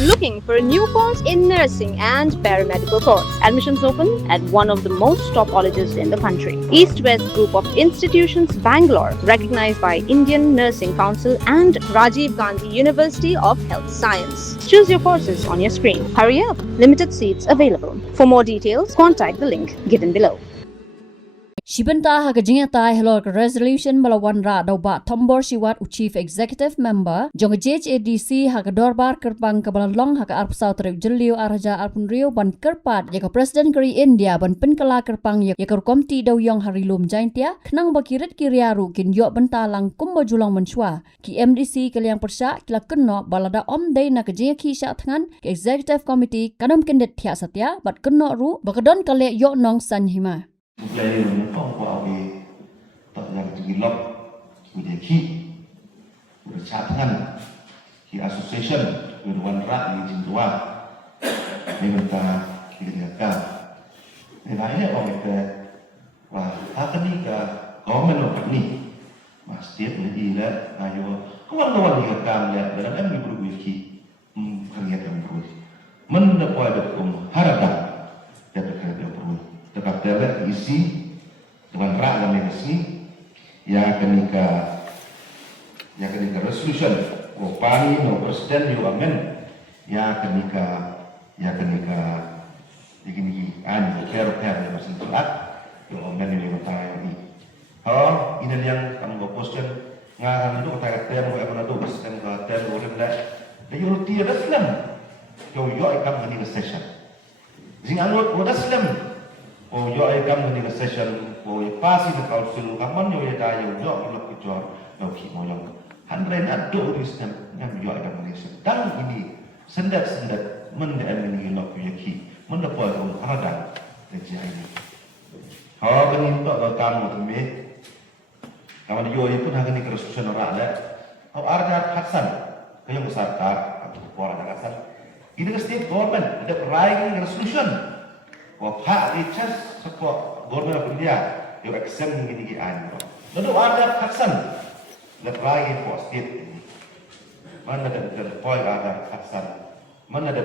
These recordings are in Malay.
Looking for a new course in nursing and paramedical course? Admissions open at one of the most top colleges in the country. East West Group of Institutions, Bangalore, recognized by Indian Nursing Council and Rajiv Gandhi University of Health Science. Choose your courses on your screen. Hurry up, limited seats available. For more details, contact the link given below. Shibanta hagajinga tai helor resolution balawan ra dauba Tombor Shiwat Chief Executive Member jong JHADC hagadorbar kerpang kabalalong haga arp South Jelio Araja Arpunrio ban kerpat yaka President kari India ban penkala kerpang yaka komti dawyong harilum jaintia kenang bakirit kiriaru kin yok bentalang kumba julang menshwa ki MDC kaliang persya kila kenno balada om day na kajinga ki sya tangan ke Executive Committee kadam kendet thia satya bat kenno ru bakadon kale yok nong sanhima Jadi menempang kuah di tak yang tergilap kemudian ki bercakap ki association berwan rak di jindua minta dikatakan nilainya orang itu wah akan ni ke government orang ni masjid ni lah ayo kawan-kawan dikatakan lihat dalam yang berbuat ki kegiatan berbuat mendapat hukum harapan jatuh kegiatan berbuat tetap dapat isi dengan rak dan isi yang kenika resolution opani no presiden yo amen yang kenika begini an care yang masih telat yo amen ini matai ini ini yang kamu posted ngarang itu kata tem ko emana do presiden ka tem ko rim dah yo ti ada film yo ikam ngani session jing anut mo daslam o yo ay kam ni session o pasi na council kaman yo ya dayo yo lo kujor no ki mo yang handre na do system ngam yo ay kam ni sedang ini sendat mende ni lo ku ki mende po ko aradan de jai ni ha kan to lo kam mo me kaman yo pun ha ni resolution ora la o arda hasan kayong besar ka atau pora na hasan ini ke state government ada writing resolution wah richas support government of India you accept ini an lalu ada Hasan lagi for state ini mana ada point ada Hasan mana ada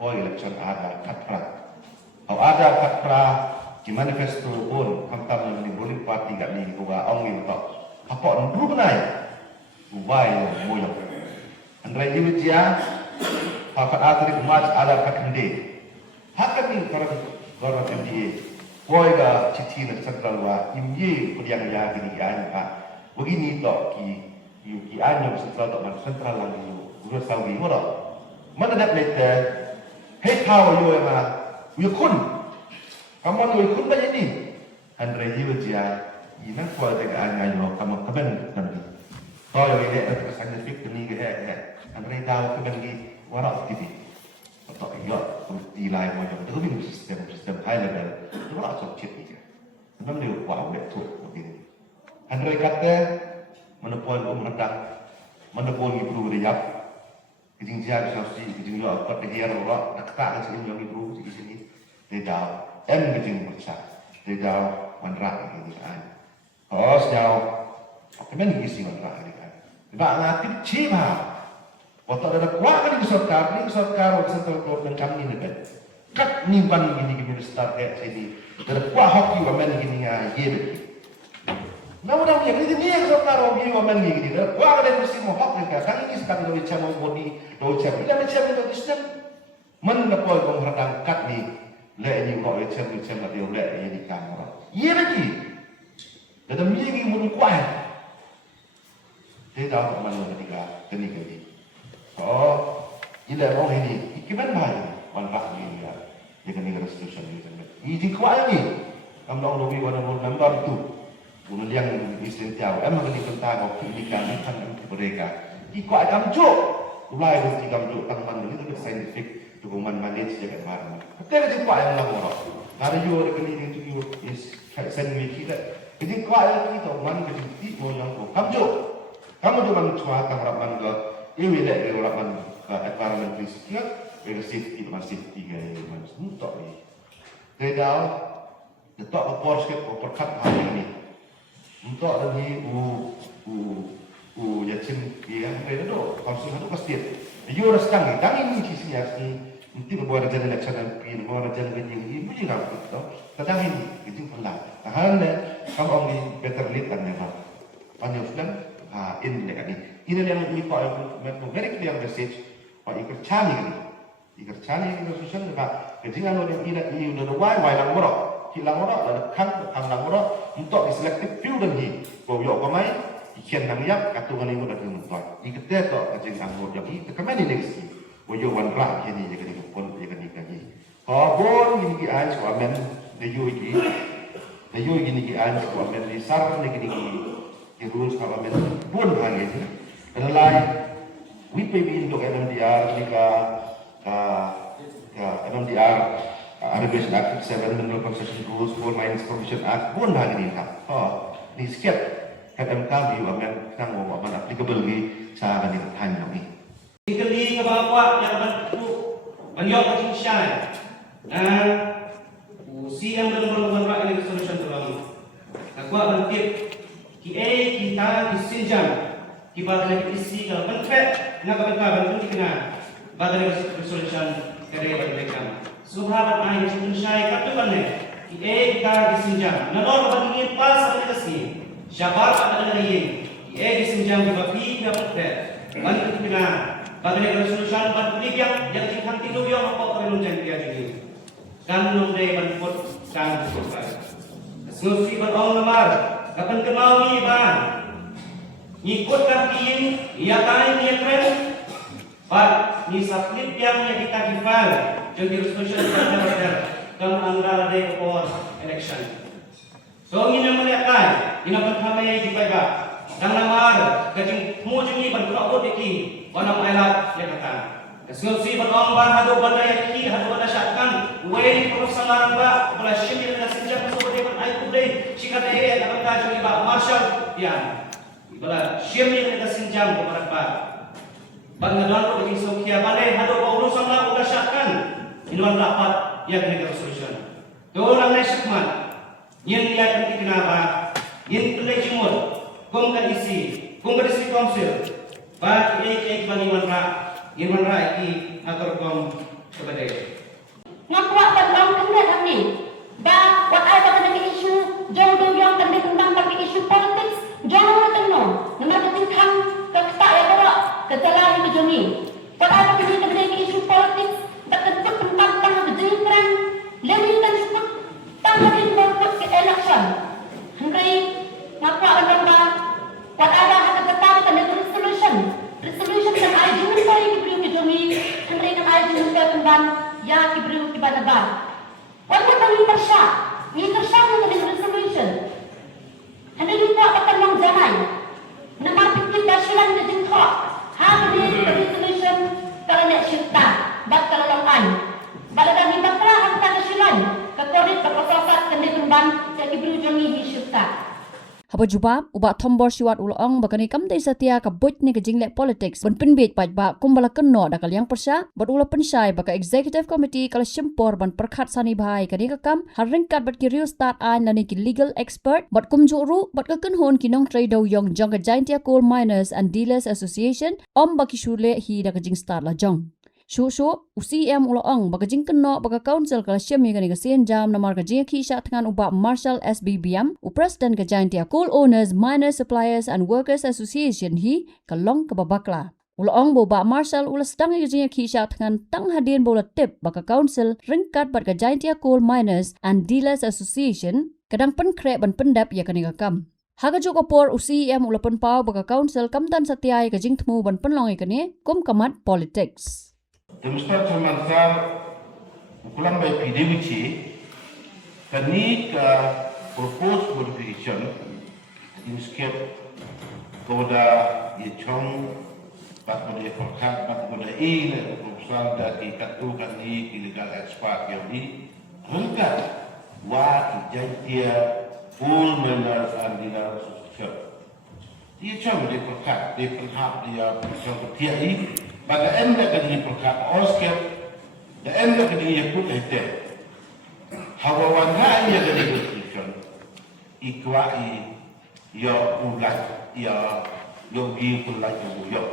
point election ada Katra kalau ada Katra di manifesto pun hantam di ruling party kat ni gua ong itu apa dulu naik ubay moyo Andre Yujia pakat atri umat ada kakende Hakan ni orang MDA, koi ga citi nak central wa imye kuliah ya gini an begini tok ki an yang central tok man central lang yu guru sawi mora mana dak lete he kau yu yu kun kamu yu kun banyak ni Andre yu dia ina koi de an yu kamu kaben nanti kau yu ini ada scientific ni ke Andre tahu kaben ni warak titi atau iya di lain macam itu bin sistem high level itu lah sokcit ni je. Memang dia buat betul begini. Andai kata menepun meredang, menepun ibu berjap, kijing jia sosial, kijing yo kot dia rorak, nak tak sini yang ibu di sini, dia dah kijing bercak, dia dah menrak ini kan. Oh sejauh, apa yang isi menrak ini kan? Tidak ngerti cima. Waktu ada kuat kan di sorkar central government kami ni kan. Kat ni ban gini minister kayak sini. Ada kuat hoki wamen gini ya, ye betul. Namun yang ini yang sorkar hoki wamen gini. Ada kuat ada mesti mau hok mereka. Kali ini sekarang doi cam body, doi cam. Bila macam itu sistem, mana pun penghargaan kat ni. Le ini kau cam ada le ini kamera. Ye lagi. Ada migi mulu kuat. Dia tahu mana ketika kini. Oh, ila orang ini, ikiman bahagia, wanita ini ya, dia kena resolution ini kan. Ini kuat ni, kamu orang lebih wanita member itu, bukan yang istimewa. Emang ini tentang pendidikan kan mereka. Ini kuat kamu cuk, mulai mesti kamu cuk tangman ini tu scientific, dokumen manage jaga barang. Betul je kuat yang lama orang. Hari you ada kena ini tu you is scientific kita. Ini kuat yang kita mana kita mau yang kamu cuk, kamu cuma cuma tanggapan ke. Ini wilayah orang environment risk ya, safety gaya macam tu ni. Tidak, tidak apa sikit perkat hari ini. Untuk lagi ya cim ya, itu konsul itu pasti Yo restang ini sisinya nanti membuat raja election MP, membuat raja ganjing ini mungkin apa itu? Tentang ini itu pelan. Hal ni kamu orang ni better lead kan memang. Panjang sudah ini dekat ni. Ini yang ini kau yang very clear message. Kau ikut cari ni. Ikut cari ni solution sebab kejengan orang ini udah why lang borok. Hilang borok dan kang lang borok untuk selective few dan hi. Kau yok kau main. Ikan nang yak katungan ini udah kemudian. Ikut dia tu kejengan orang ini. Kemana ni next? Wajo wan rak ini jadi pun jadi kani. Bon ini aja suamen deyu ini aja suamen risar ni kini rules suamen bon hari ini. Dan lain we pay untuk MMDR ni MMDR Arbitration Act 7 Mineral Concession Rules Coal Mines Provision Act bon hari ini kan. Ni sikit MK bi wamen nang wamen applicable gi sa kani hanya ni. Kali ke bawah yang bantu banyak macam syai. CM dalam perluan rakyat ini solution terlalu. Aku bangkit kita disinjam kita lagi isi kalau kontrak nak bantu kita bagai solution kerja mereka. Subhanallah ayat itu syai kata mana? Kita disinjam. Nalor bandingin pas ada sini. Syabar ada lagi. Kita disinjam bagi kita kontrak. Bantu kita bagai resolusi bantuan yang cikan tidur yang apa perlu jangan jadi. Kan nomor bantuan kan selesai. Solusi berong nomor. Kapan kenal ni ban? Ikut kakiin, ia tahu ni tren. Pak ni submit yang kita difal. Jadi resolusi kita berder. Kamu anggar ada for election. So ini melihatkan, ini pertama di baik. Dan nomor kecil mujur ni bantuan apa deki. Wanam ayat lekatan. Solusi berong ban hadu bandai ki hadu bandai syakkan. Wei perusahaan ba bola shimir na sinjak masuk depan ayat kubdai. Sikat ayat akan kaji ba marshal ya. Bola shimir na sinjam kepada ba. Bangalan ko di sokia bandai hadu ba urusan la udah syakkan. Inuan rapat ya kena resolution. Orang lai syakman. Yen lihat nanti kenapa? Yen tulai jemur. Kum kan isi. Kum district council. Baik ek bagi manra iki atur kom kepada. Ngakuat dalam kendak ni. Ba what I pada isu jauh yang kami tentang bagi isu politik jauh tenno. Nama tentang kata ya bawa ketelah ini joni. What I pada isu politik tak tentu tentang kejiran lebih dan sebut tanggalin buat ke election. Henry ngakuat dalam ba what I ada kata tentang resolution yang ay jumpa yang kibru kejumi, henry yang ay jumpa kembang, ya kibru kibanaba. Wala kami persya, ini persya yang resolution. Henry itu apa terang zaman, nama pikir basilan na jengkok, hari resolution kalau nak syurta, bak kalau longkan. Bala kami bakra ang tagasilan, kakorit kapasasat kami kembang, ya kibru jumi syurta. Haba jubab uba thombor siwat ulong bakani kam dei setia ka bot ni ka jingle politics ban pinbet paj ba kumbala kenno dakal yang persya bot ula pensai baka executive committee kala simpor ban perkhat sani bhai kani ka kam haringkat bat ki real start an lani ki legal expert bot kumju ru bot ka kenhon ki nong trade yong jong ka giantia coal miners and dealers association om baki shule hi da ka jing start la jong Shu UCM ulong baka jing kenno baka council kala syami kani ka sen jam namar ka jing kisha tangan uba Marshall SBBM u president ka Giantia Coal Owners, Miners, Suppliers and Workers Association hi kalong ka babakla. Ulong boba Marshall ulas dang ka jing kisha tangan tang hadin bola tip baka council ringkat bat ka Giantia Coal Miners and Dealers Association kadang penkre ban pendap ya kani ka kam. Haga juga por UCM ulapan pau baka council kamtan satiai ka jing temu ban penlong ikani kum kamat politics. Demonstrat Hermantar ukulan by PDWC kani ka proposed modification in skip koda yechong pat mo de forkat pat mo de in proposal dari katu kani illegal expert yang di rengkat wa Giantia Coal Miners and Dealers Association. Yechong de forkat de perhap dia perhap tiai Baga enda kadi perkat Oscar, da enda kadi yakut hete. Hawa wana ia kadi constitution. Ikwai ya ulat ya yogi kulai yo.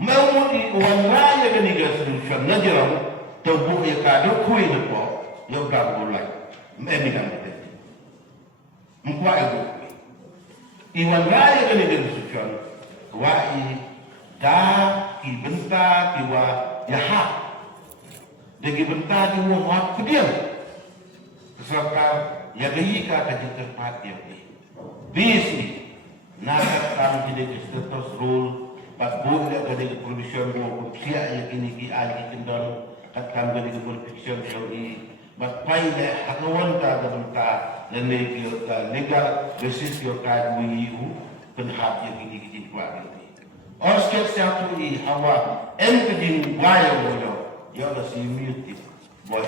mau di wan raya ke ni resolution na jero to bu ya ka do kui na po yo ga bu lai me mi kan te mkwa e bu i wan raya ke ni resolution wa i da ki benta ki wa ya ha de ki benta ki wa wa kedia serta ya gayi ka ka jita pat ya bisi nak tam jadi status rule pat bu le gadi provision go sia ya kini ki ali kendal kat kam gadi provision LE but pai le hakwan ta benta le legal basis yo ka bu pen hat ya kini ki kwa ni osket satu I hawa en kedin waya yo yo da si muti boy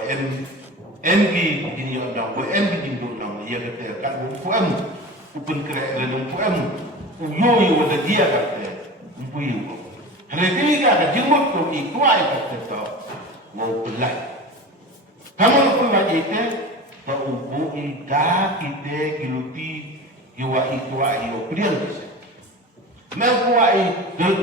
engi kini yo da boy engi din do na ya kete kan bu fuam upun kre le no fuam yo da dia ka te bu yo Hal ka da jimot ko I kwai ka te to wo pelai kamu pun lagi te to ubu I da kite kiluti yo I kwai yo prian Mempuai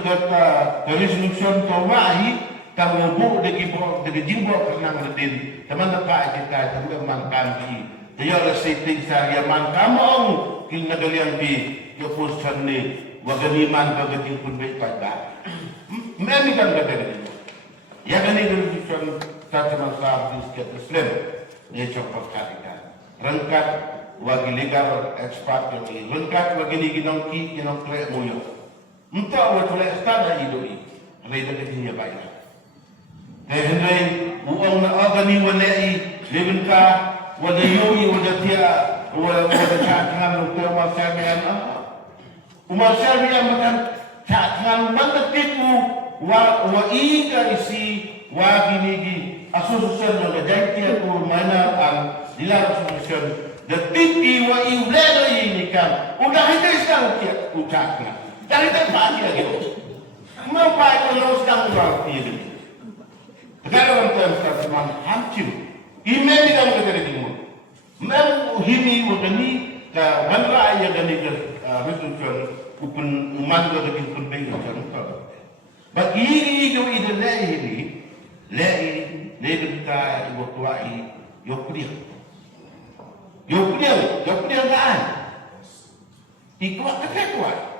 kata resolution kawai kalau bu de jimbo kenang redin teman tak kita teman mangkam di dia la setting saya mangkam ong kin nagalian di yo postan ni wagani man ka gajin pun baik pada memi kan kata ni ya gani resolution teman sah di sekitar Islam ni cokap kata rengkat wagi legal expert yang rengkat wagi ni ginong klek moyo Entah apa boleh start dari itu, hari itu kita baik. Tapi uang nak agani walai, lebenka, walai yui, walai dia, walai cakap untuk umat syariah. Umat syariah macam cakap mana tipu, wa ika isi, wa gini asosiasi yang jadi tiap mana dilarang asosiasi. Detik wa iulai ini kan, udah itu sekarang tiap ucapkan. Dari tempat dia gitu. Mau pakai kalau sedang jual ini. Kalau orang tua teman hancur. Email dia orang kata dia. Mau hini wakani ke wanra yang kani ke resolution upun umat kita pun baik macam. Bagi ini kalau itu lagi kita ibu tuai yokriah kan? Ikut ketua.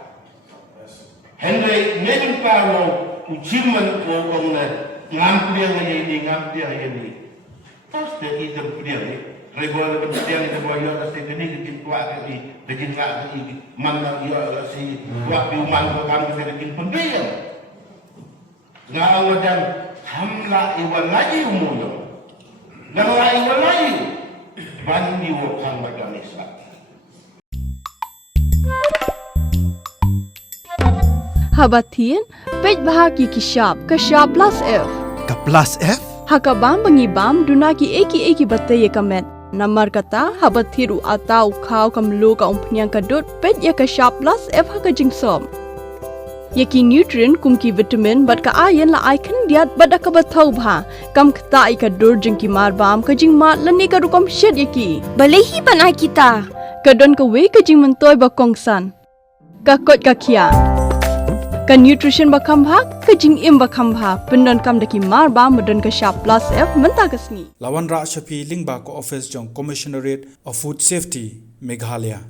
Henry neden paro ujiman ko ong na ngampliang ini. Terus dari itu dia ni, regular kemudian itu boyo asi ini kita kuat ini, begin nak ini mana ia asi kuat diuman ko kami sedikit pun dia. Ngawan dan hamla iwan lagi umuyo, ngawa iwan lagi, bandi wakang maganisa. Habatin, pej bahagi kishab, kashab plus F. Ka plus F? Hakabam bangibam dunaki eki bataye kamet. Namar kata habathiru atau kau kamlu ka umpnyang kadut pej ya kashab plus F haka jingsom. Yaki nutrient kumki vitamin bat ka ayen la icon diat bat ka bathau bha. Kam kta ika dur jingki marbam ka jing mat lani ka rukom shed yaki. Balehi banai kita. Kadon ka we ka jing mentoy ba kongsan. Ka kot ka kia. Ka nutrition bakam bha ka jing im bakam bha pendon kam daki mar ba modon ka sharp plus F menta kasni Lawan Ra Shafi Lingba ko office jong Commissionerate of Food Safety Meghalaya